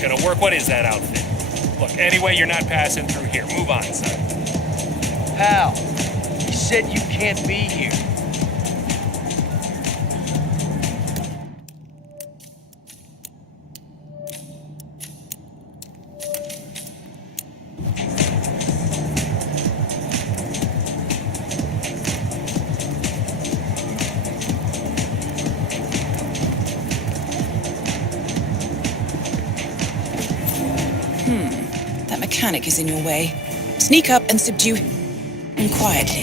not gonna work. What is that outfit? Look, anyway, you're not passing through here. Move on, son. Pal, you said you can't be here. That mechanic is in your way. Sneak up and subdue him quietly.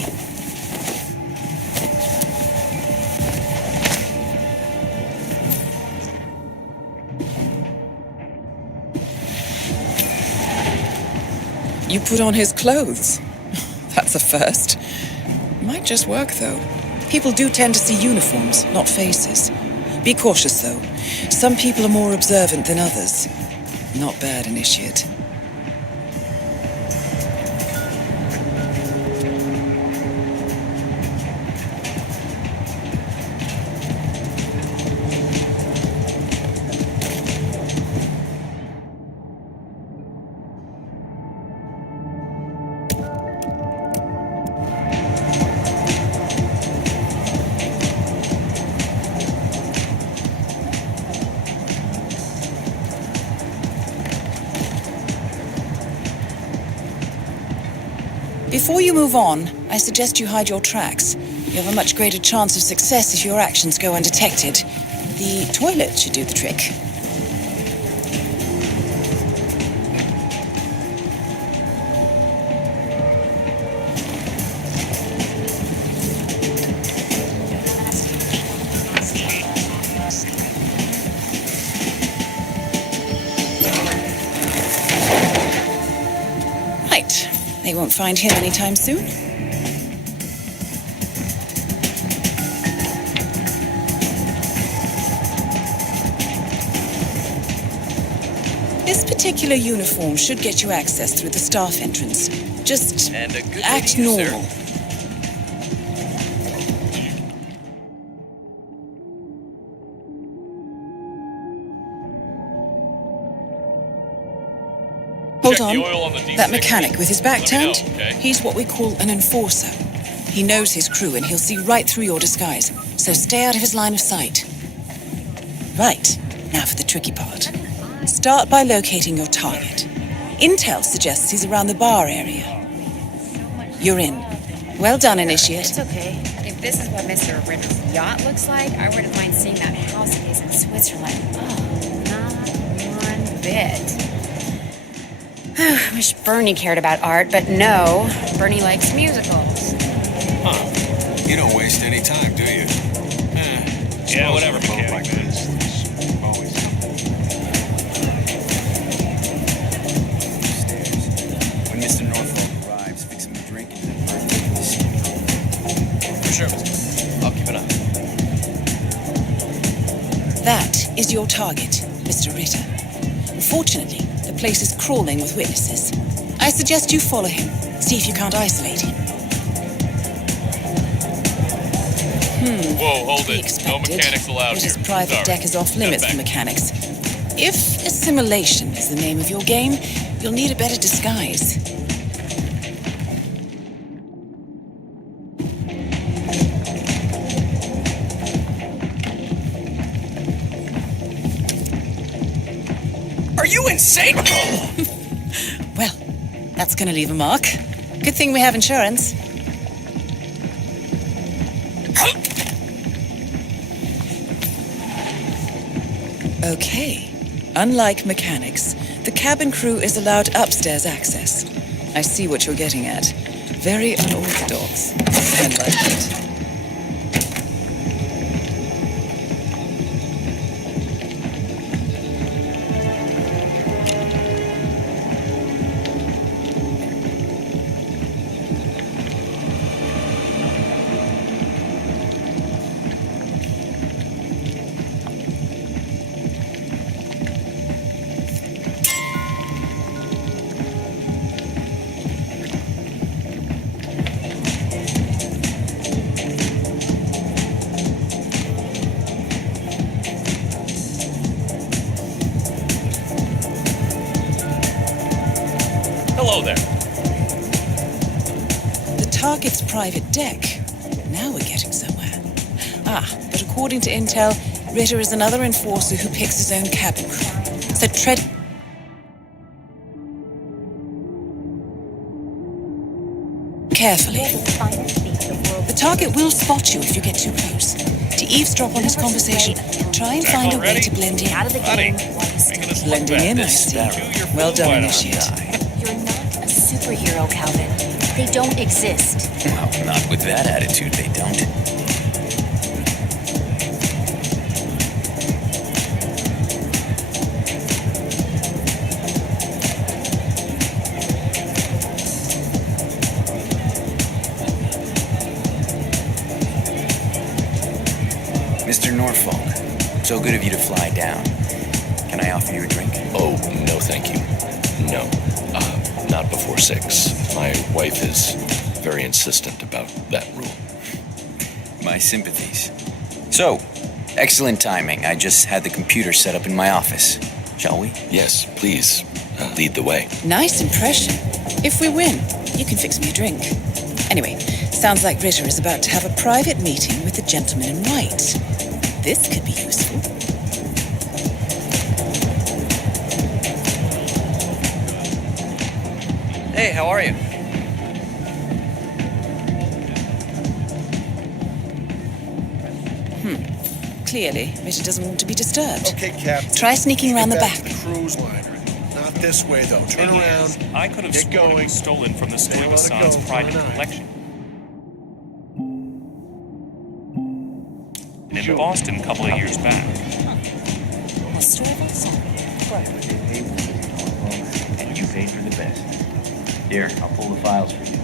You put on his clothes. That's a first. Might just work, though. People do tend to see uniforms, not faces. Be cautious, though. Some people are more observant than others. Not bad, Initiate. Before you move on, I suggest you hide your tracks. You have a much greater chance of success if your actions go undetected. The toilet should do the trick. Right. They won't find him anytime soon. This particular uniform should get you access through the staff entrance. Just act normal. Hold on. That mechanic with his back turned? He's what we call an enforcer. He knows his crew and he'll see right through your disguise, so stay out of his line of sight. Right, now for the tricky part. Start by locating your target. Intel suggests he's around the bar area. You're in. Well done, Initiate. It's okay. If this is what Mr. Ritter's yacht looks like, I wouldn't mind seeing that house of his in Switzerland. Oh, not one bit. Wish Bernie cared about art, but no. Bernie likes musicals. Huh. You don't waste any time, do you? Yeah, whatever, mechanic. Like this. Always. When Mr. Norfolk arrives, fix him a drink and then For sure, mister. I'll keep an eye. That is your target, Mr. Ritter. Unfortunately, the place is crawling with witnesses. I suggest you follow him. See if you can't isolate him. Whoa, hold Be it. No expected. mechanics allowed Ritter's here. private Sorry. deck is off limits for mechanics. If assimilation is the name of your game, you'll need a better disguise. Are you insane? Well, that's gonna leave a mark. Good thing we have insurance. Okay. Unlike mechanics, the cabin crew is allowed upstairs access. I see what you're getting at. Very unorthodox. I like it. target's private deck. Now we're getting somewhere. But according to intel, Ritter is another enforcer who picks his own cabin crew. So tread carefully. The target will spot you if you get too close. To eavesdrop on his conversation, try and find a way to blend in. Out of the game. Blending in, I see. Well done, Initiate. You're not a superhero, Calvin. They don't exist. Well, not with that attitude, they don't. Mr. Norfolk, so good of you to fly down. Can I offer you a drink? Oh, no thank you. No. Not before 6. My wife is very insistent about that rule. My sympathies. So, excellent timing. I just had the computer set up in my office. Shall we? Yes, please. Lead the way. Nice impression. If we win, you can fix me a drink. Anyway, sounds like Ritter is about to have a private meeting with the gentleman in white. This could be useful. Hey, how are you? Clearly, Ritter doesn't want to be disturbed. Okay, Captain. Try sneaking around the Get back back. to the cruise liner. Not this way, though. Turn around. I could have Get sworn it going. was stolen from the Stay Stuyvesant's let it go. private Fine. collection. And in Boston a couple of years back. And you paid for the best. Here, I'll pull the files for you.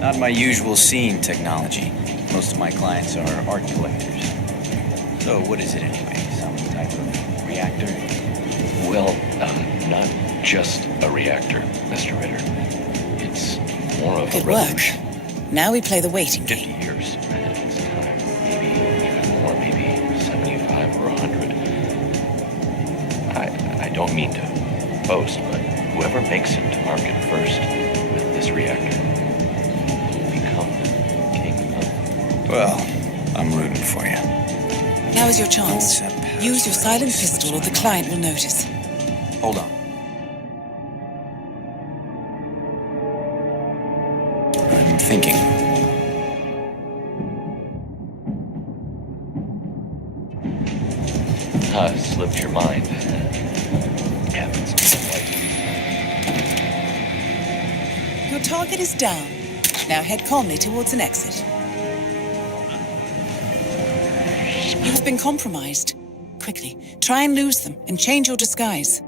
Not my usual scene technology. Most of my clients are art collectors. So what is it anyway? Some type of reactor? Well, not just a reactor, Mr. Ritter. It's more of a Good work. revolution. Now we play the waiting 50 game. years ahead of its time. Maybe even more, maybe 75 or 100. I don't mean to boast, but whoever makes it to market first with this reactor will become the king of... Well, I'm rooting for you. Now is your chance. Use your silent pistol or the client will notice. Hold on. I'm thinking. Slipped your mind. Your target is down. Now head calmly towards an exit. You have been compromised. Quickly, try and lose them and change your disguise.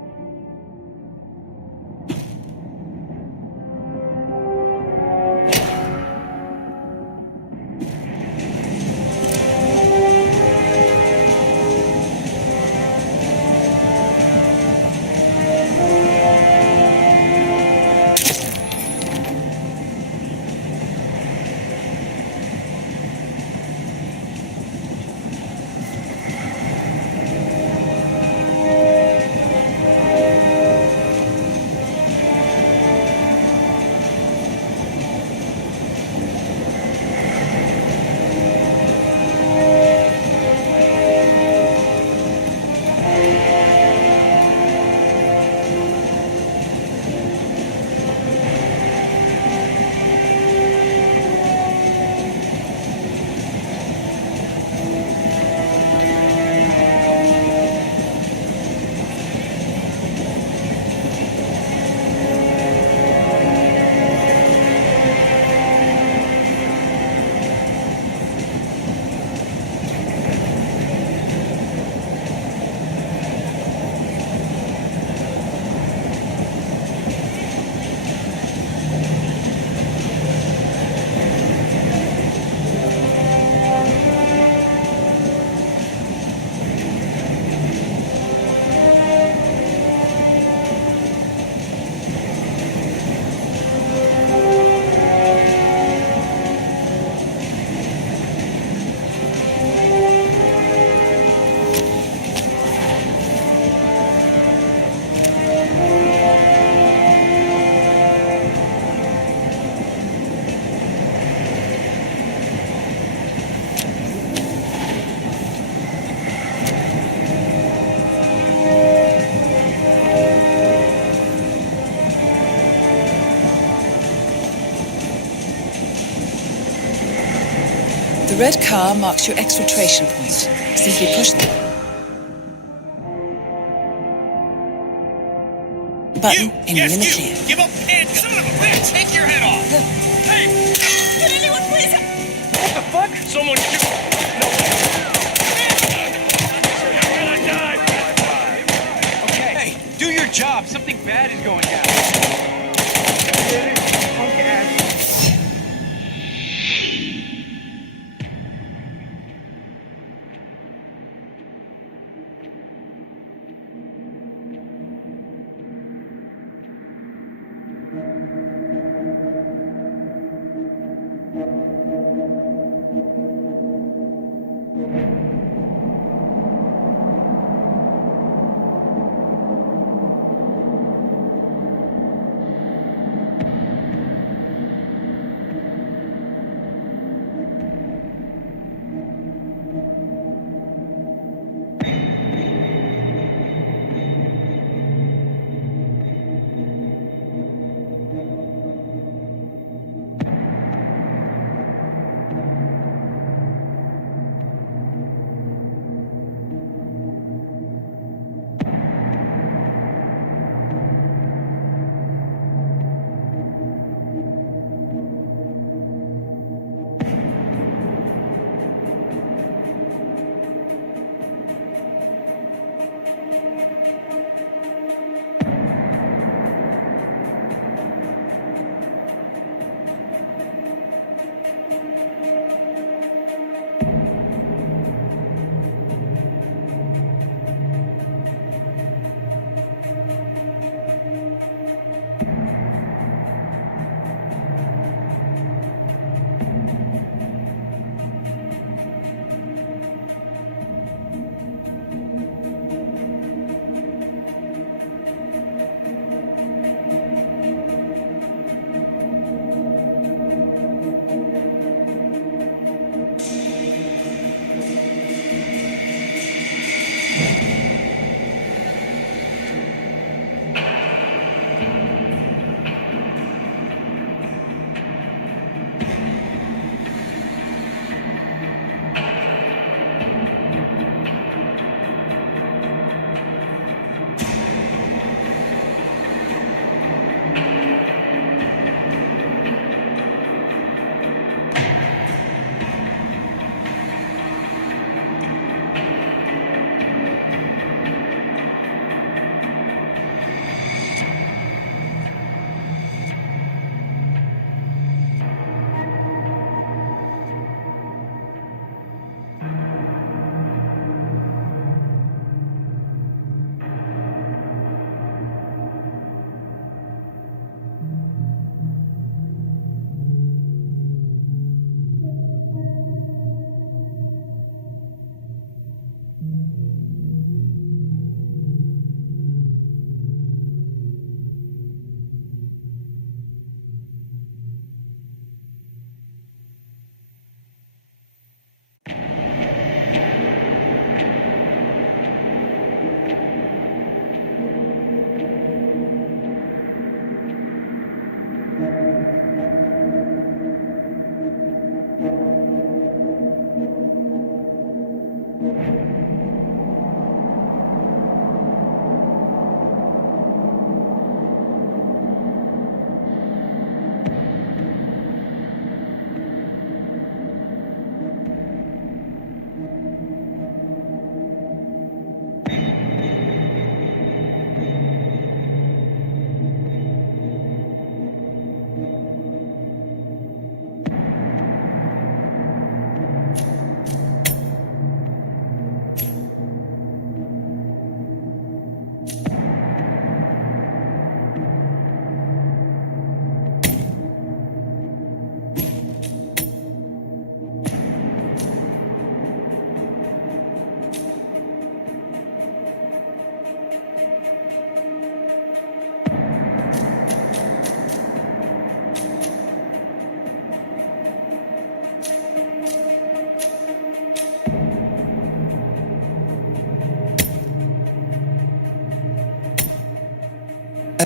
The red car marks your exfiltration point. Simply push the button and you're in the clear. Give up, pig! Son of a bitch! Take your head off! Hey! Can anyone please? What the fuck? Someone shoot! No way! You're gonna die! Okay, hey, do your job. Something bad is going down.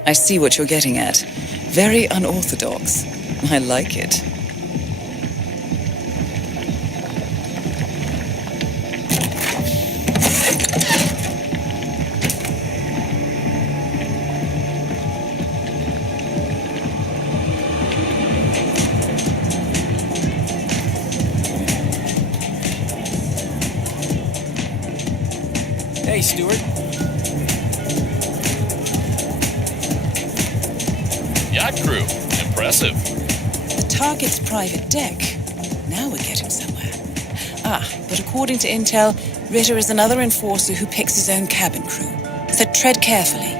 I see what you're getting at. Very unorthodox. I like it. Hey, Stuart. Yacht crew. Impressive. The target's private deck. Now we're getting somewhere. But according to intel, Ritter is another enforcer who picks his own cabin crew. So tread carefully.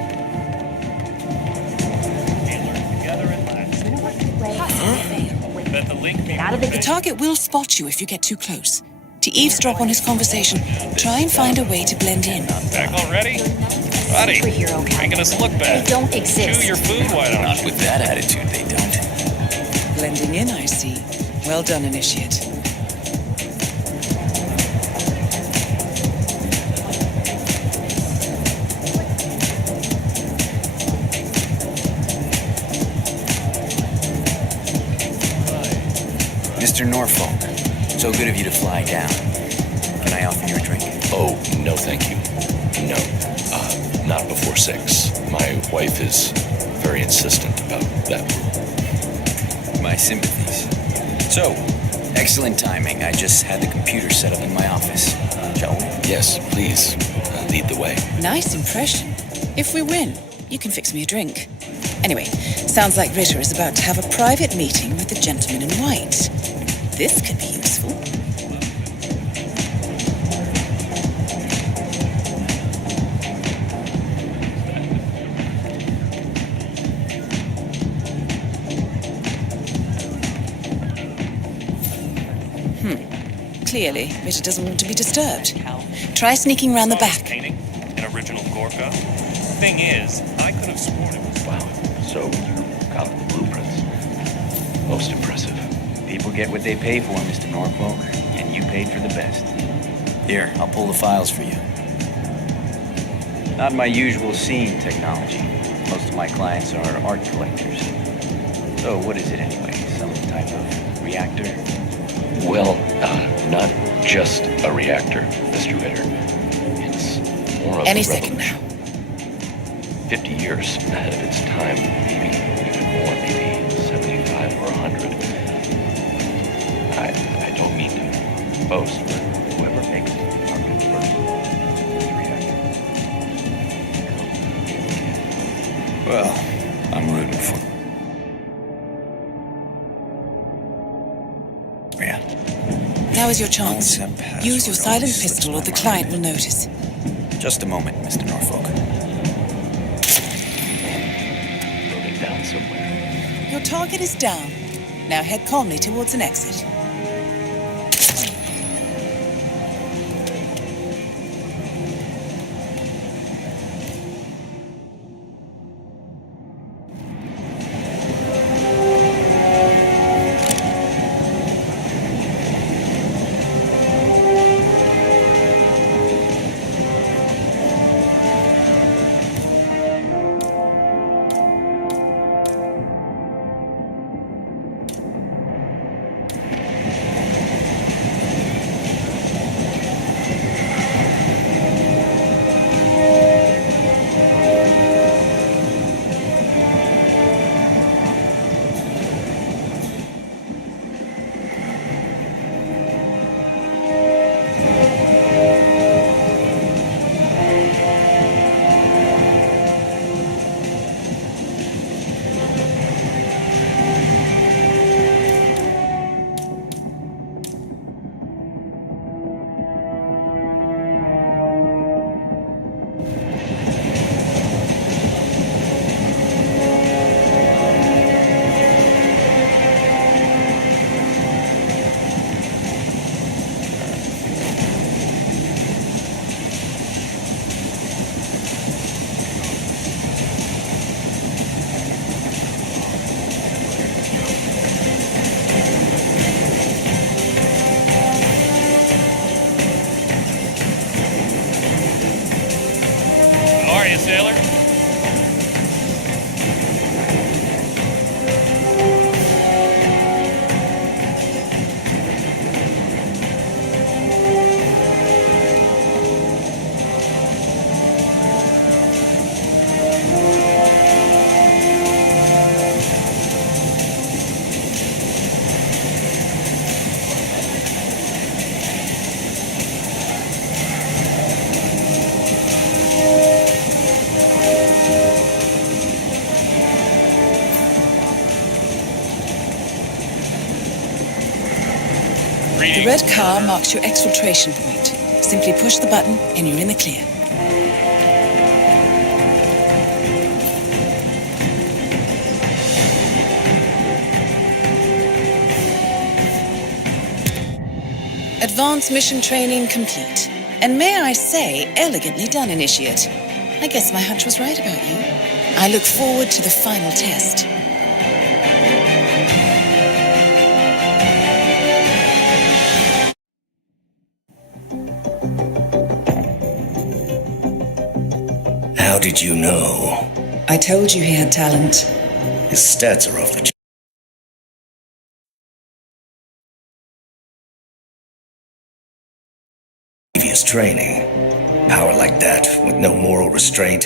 Let the link be The target will spot you if you get too close. To eavesdrop on his conversation, try and find a way to blend in. back already? Buddy, Superhero making us look bad. They don't exist. Chew your food, why don't Not with that attitude, they don't. Blending in, I see. Well done, Initiate. Mr. Norfolk, so good of you to fly down. Can I offer you a drink? Oh, no, thank you. No. Not before 6. My wife is very insistent about that rule. My sympathies. So, excellent timing. I just had the computer set up in my office. Shall we? Yes, please. Lead the way. Nice impression. If we win, you can fix me a drink. Anyway, sounds like Ritter is about to have a private meeting with the gentleman in white. This could be useful. Clearly, Ritter doesn't want to be disturbed. Try sneaking round the Saw this back. painting? An original Gorka? Thing is, I could have sworn it was Wow. So you got the blueprints. Most impressive. People get what they pay for, Mr. Norfolk, and you paid for the best. Here, I'll pull the files for you. Not my usual scene technology. Most of my clients are art collectors. So what is it anyway? Some type of reactor? Well, not just a reactor, Mr. Ritter. It's more of Any a second revolution. 50 years ahead of its time, maybe even more, maybe 75 or 100. I don't mean to boast, but whoever makes the market first, this reactor. Well, I'm rooting for you. Yeah. Now is your chance. What's that password? Use your silent Always slips pistol or my the mind. client will notice. Just a moment, Mr. Norfolk. Loading down somewhere. Your target is down. Now head calmly towards an exit. sailor? red car marks your exfiltration point. Simply push the button and you're in the clear. Advanced mission training complete. And may I say, elegantly done, Initiate. I guess my hunch was right about you. I look forward to the final test. How did you know? I told you he had talent. His stats are off the previous training. Power like that, with no moral restraint,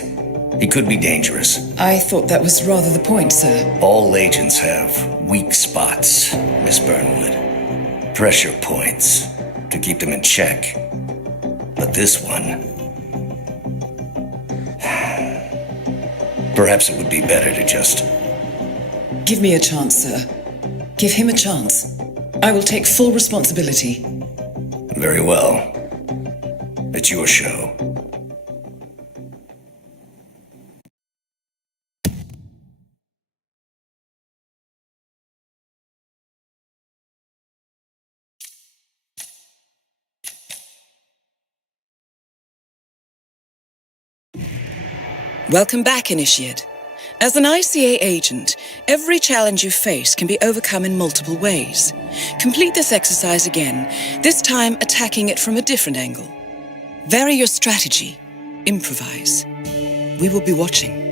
he could be dangerous. I thought that was rather the point, sir. All agents have weak spots, Miss Burnwood. Pressure points to keep them in check. But this one... Perhaps it would be better to just... Give me a chance, sir. Give him a chance. I will take full responsibility. Very well. It's your show. Welcome back, Initiate. As an ICA agent, every challenge you face can be overcome in multiple ways. Complete this exercise again, this time attacking it from a different angle. Vary your strategy. Improvise. We will be watching.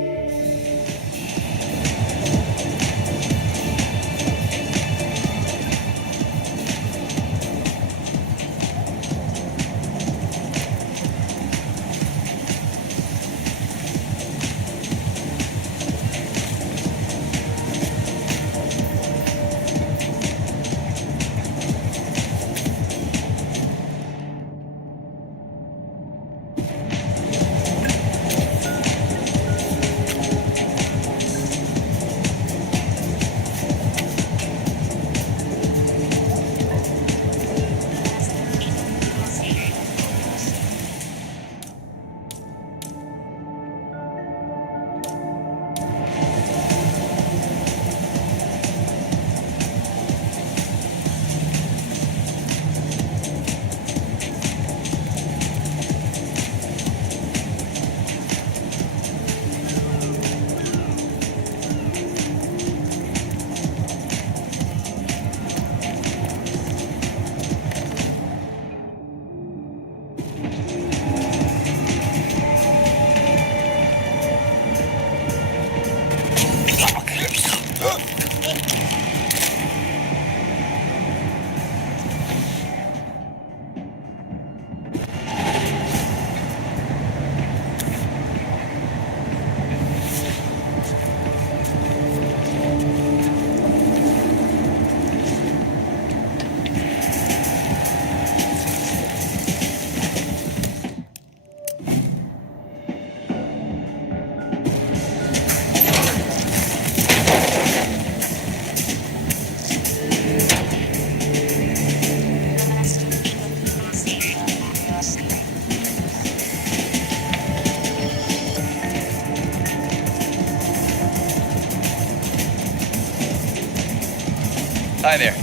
Hi there.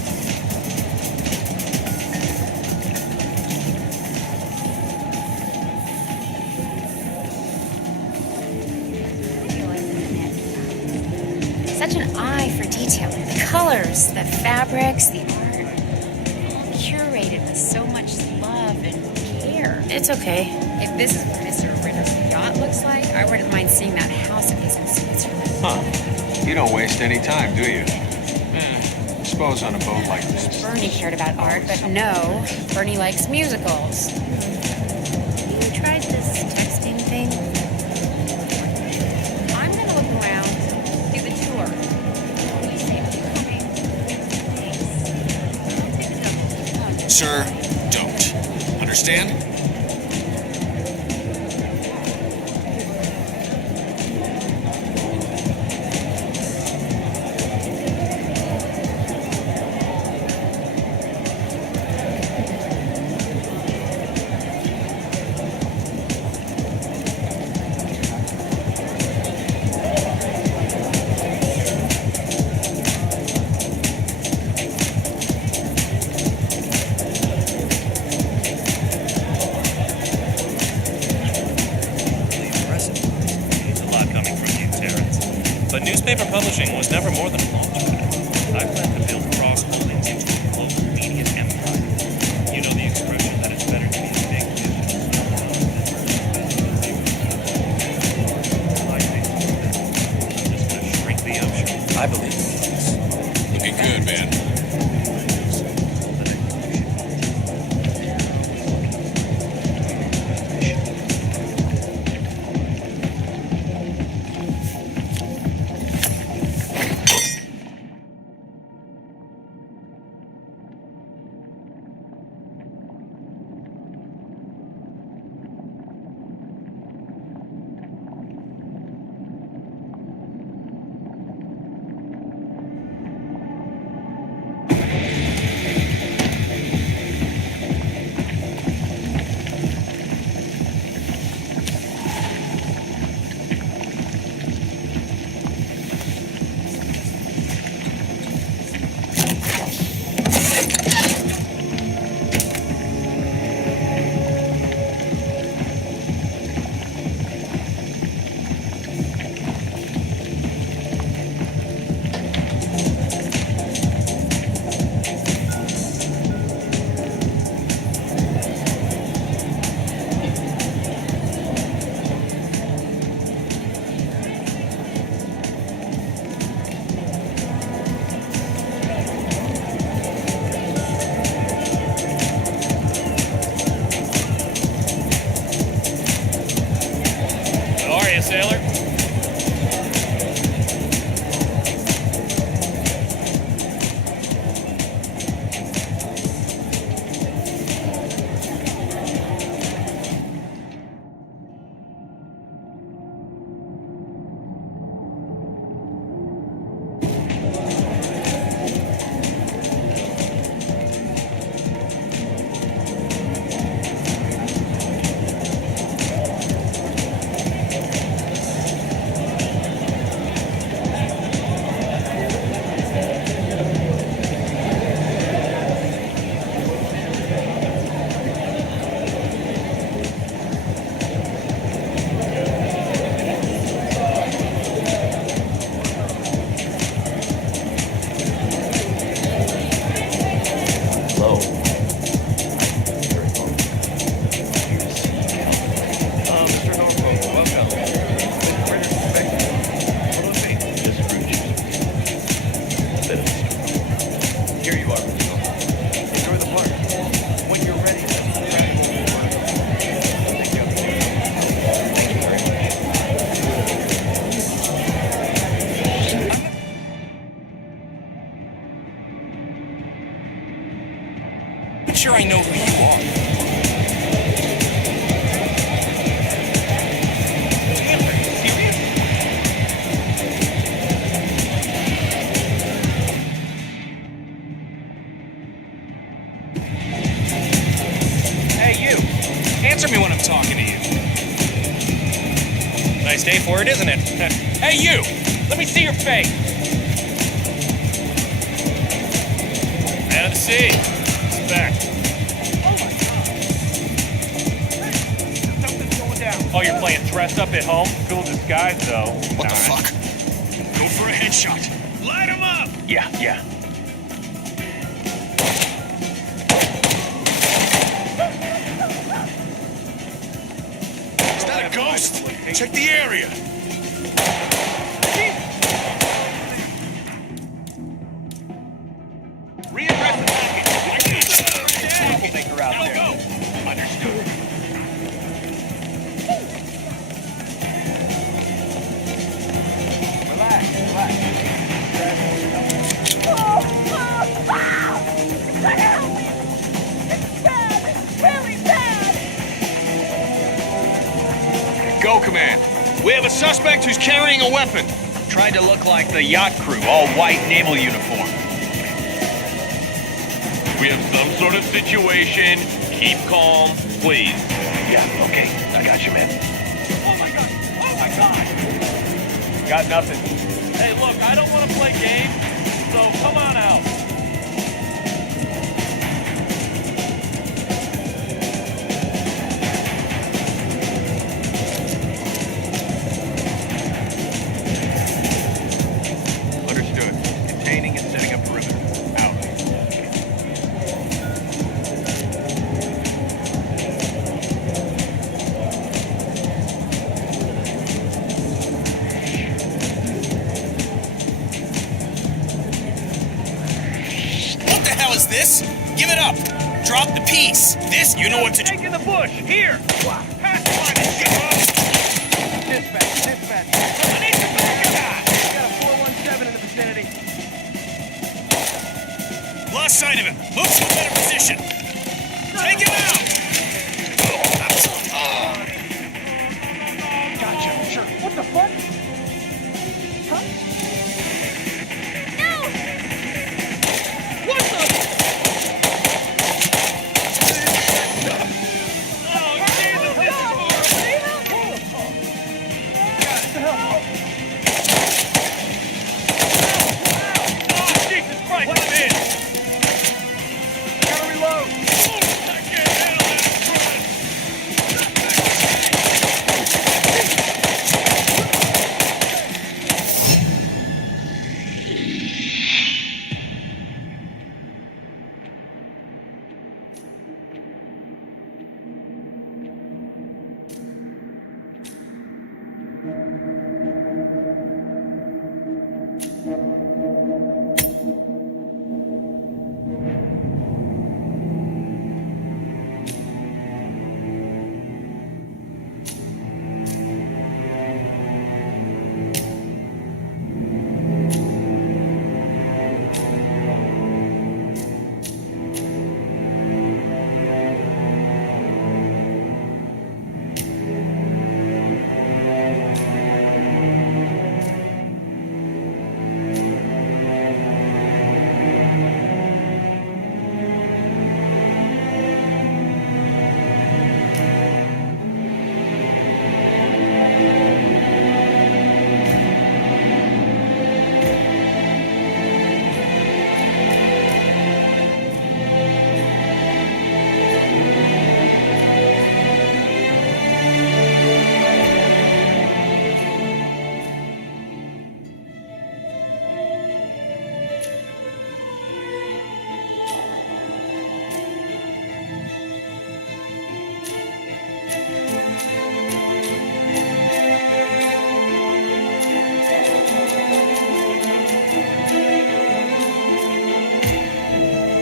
Such an eye for detail. The colors, the fabrics, the art. Curated with so much love and care. It's okay. If this is what Mr. Ritter's yacht looks like, I wouldn't mind seeing that house of his in Switzerland. Huh. You don't waste any time, do you? Suppose on a boat like this. Bernie cared about art, but no, Bernie likes musicals. You tried this texting thing? I'm gonna look around, do the tour. Sir, don't. Understand? Newspaper publishing was never more than a launchpad. I plan to build cross-holdings into a global media empire. You know the expression that it's better to be a big business. I'm just gonna shrink the ocean. I believe it. Looking good, man. Sailor. Sure I know who you are. Damn, are you serious? Hey, you. Answer me when I'm talking to you. Nice day for it, isn't it? Hey, you. Let me see your face. Man of the sea. Respect. Oh, you're playing dressed up at home? Cool disguise, though. What the fuck? Go for a headshot. Light him up! Yeah. Is that a ghost? Check the area. Readdress the package. Troublemaker out there. Go. Understood. Relax. Go, Command. We have a suspect who's carrying a weapon. Tried to look like the yacht crew, all white naval uniform. We have some sort of situation. Keep calm, please. Yeah, okay. I got you, man. Oh my god! Got nothing. Hey, look, I don't want to play games, so come on out. Guys, you know what to do. Take in the bush! Here! Pacify this shit, Dispatch, dispatch. I need some backup! We got a 417 in the vicinity. Lost sight of him. Move to a better position. Take him out! Gotcha, sure. What the fuck? Huh? No! What the?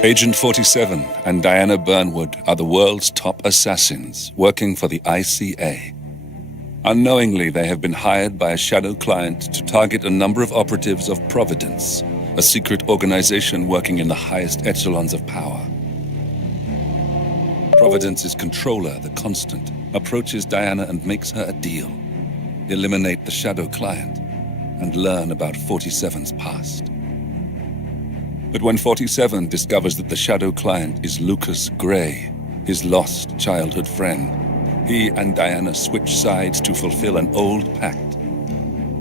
Agent 47 and Diana Burnwood are the world's top assassins working for the ICA. Unknowingly, they have been hired by a shadow client to target a number of operatives of Providence, a secret organization working in the highest echelons of power. Providence's controller, the Constant, approaches Diana and makes her a deal. Eliminate the shadow client and learn about 47's past. But when 47 discovers that the shadow client is Lucas Gray, his lost childhood friend, he and Diana switch sides to fulfill an old pact: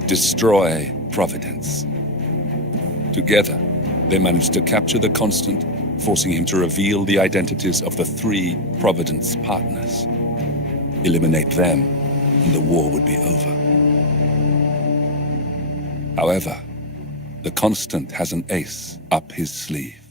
destroy Providence. Together, they manage to capture the Constant, forcing him to reveal the identities of the 3 Providence partners. Eliminate them, and the war would be over. However, the Constant has an ace up his sleeve.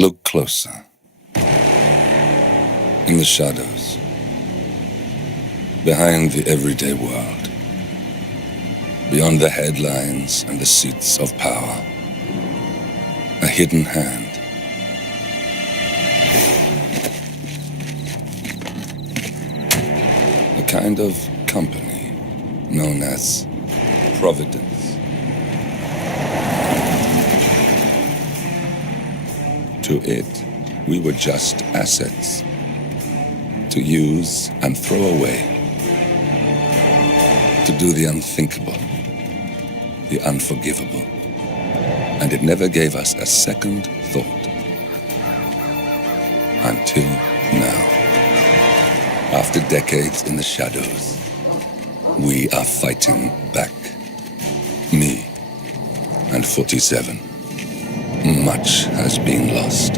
Look closer. In the shadows. Behind the everyday world. Beyond the headlines and the seats of power. A hidden hand. A kind of company known as Providence. To it, we were just assets. To use and throw away. To do the unthinkable. The unforgivable. And it never gave us a second thought. Until now. After decades in the shadows, we are fighting back. Me and 47. Much has been lost,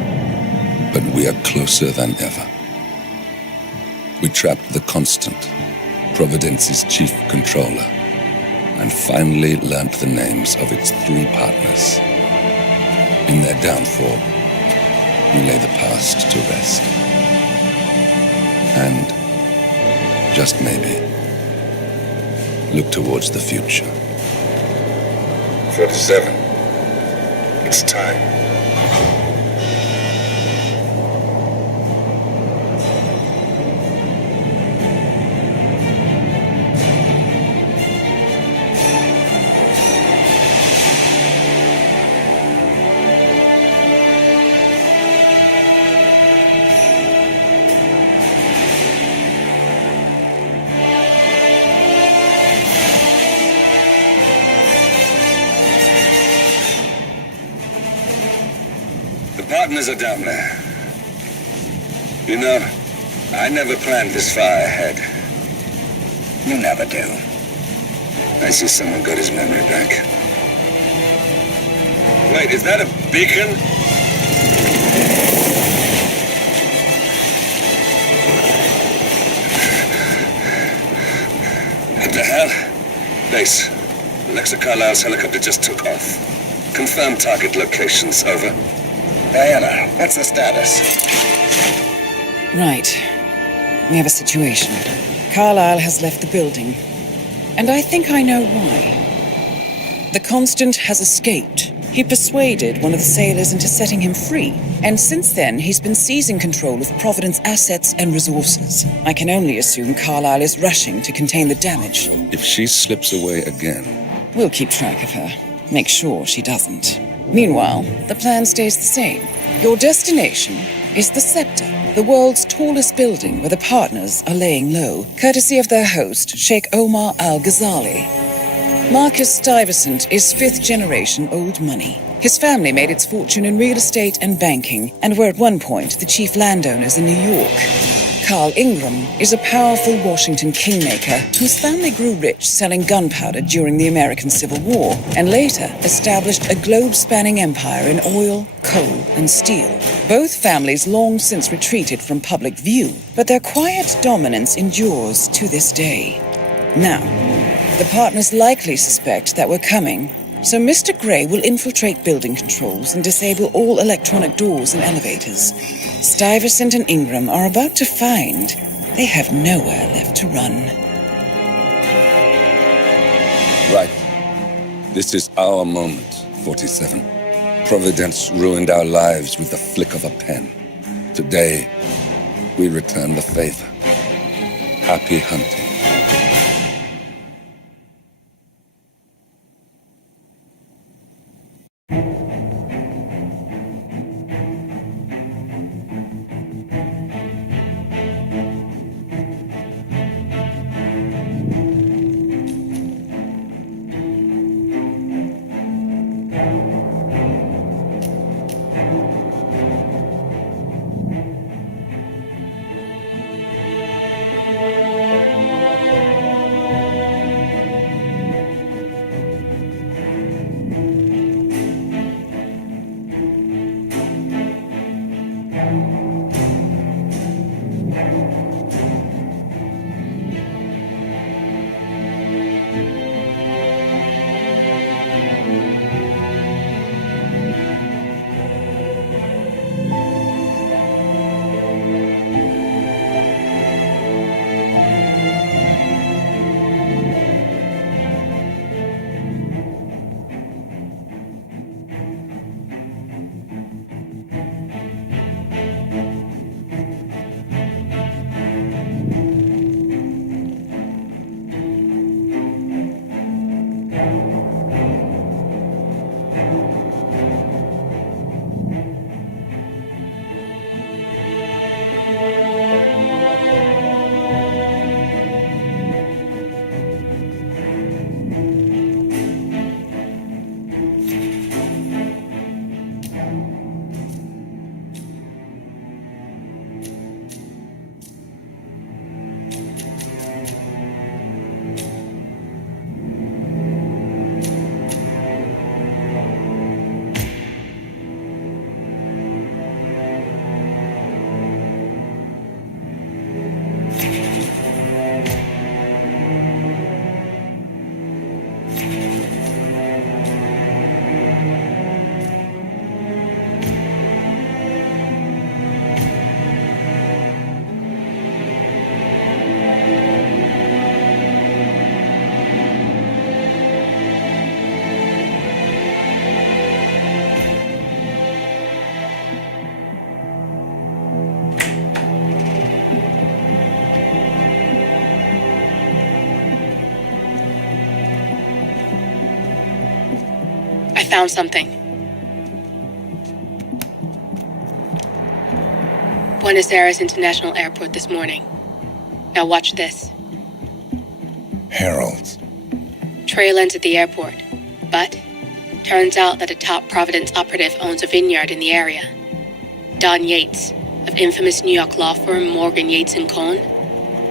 but we are closer than ever. We trapped the Constant, Providence's chief controller, and finally learnt the names of its 3 partners. In their downfall, we lay the past to rest. And, just maybe, look towards the future. 47. It's time. Partners are down there. You know, I never planned this far ahead. You never do. I see someone got his memory back. Wait, is that a beacon? What the hell? Base. Alexa Carlisle's helicopter just took off. Confirm target locations, over. Diana, what's the status? Right. We have a situation. Carlisle has left the building. And I think I know why. The Constant has escaped. He persuaded one of the sailors into setting him free. And since then, he's been seizing control of Providence assets and resources. I can only assume Carlisle is rushing to contain the damage. If she slips away again... We'll keep track of her. Make sure she doesn't. Meanwhile, the plan stays the same. Your destination is the Scepter, the world's tallest building where the partners are laying low, courtesy of their host, Sheikh Omar Al-Ghazali. Marcus Stuyvesant is fifth-generation old money. His family made its fortune in real estate and banking, and were at one point the chief landowners in New York. Carl Ingram is a powerful Washington kingmaker whose family grew rich selling gunpowder during the American Civil War, and later established a globe-spanning empire in oil, coal, and steel. Both families long since retreated from public view, but their quiet dominance endures to this day. Now, the partners likely suspect that we're coming, so Mr. Gray will infiltrate building controls and disable all electronic doors and elevators. Stuyvesant and Ingram are about to find they have nowhere left to run. Right. This is our moment, 47. Providence ruined our lives with the flick of a pen. Today, we return the favor. Happy hunting. found something. Buenos Aires International Airport this morning. Now watch this. Heralds. Trail ends at the airport, but turns out that a top Providence operative owns a vineyard in the area. Don Yates, of infamous New York law firm Morgan, Yates & Cohn.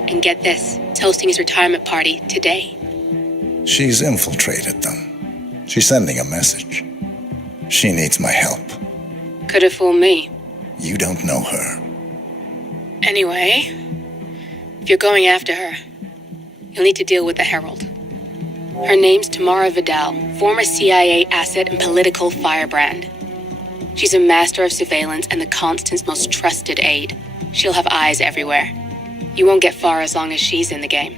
And get this, is hosting his retirement party today. She's infiltrated them. She's sending a message. She needs my help. Could have fooled me. You don't know her. Anyway, if you're going after her, you'll need to deal with the Herald. Her name's Tamara Vidal, former CIA asset and political firebrand. She's a master of surveillance and the Constant's most trusted aide. She'll have eyes everywhere. You won't get far as long as she's in the game.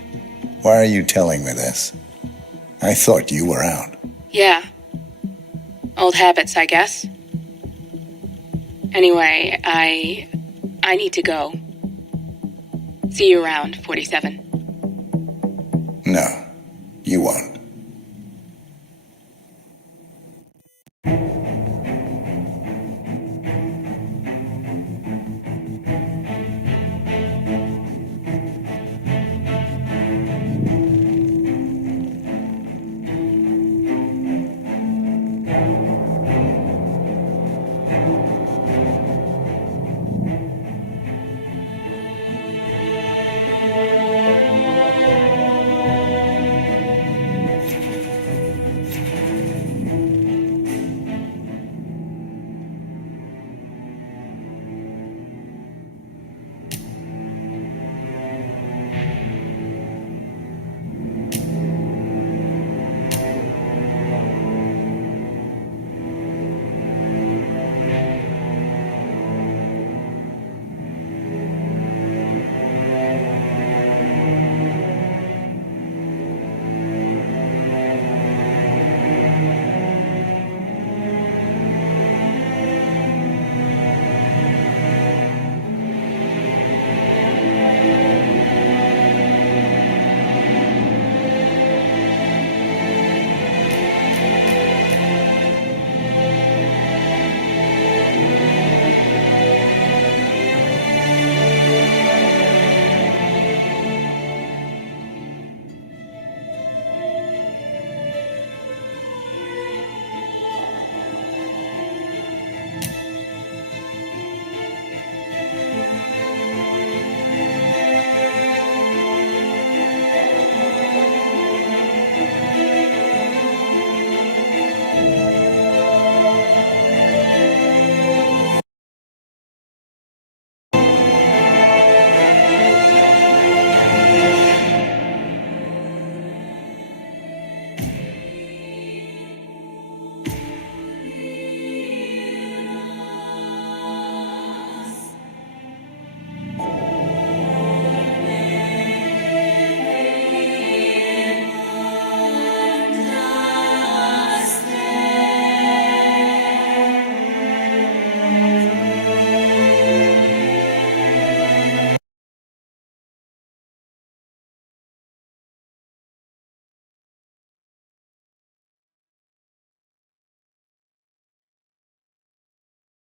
Why are you telling me this? I thought you were out. Yeah. Old habits, I guess. Anyway, I need to go. See you around, 47. No, you won't.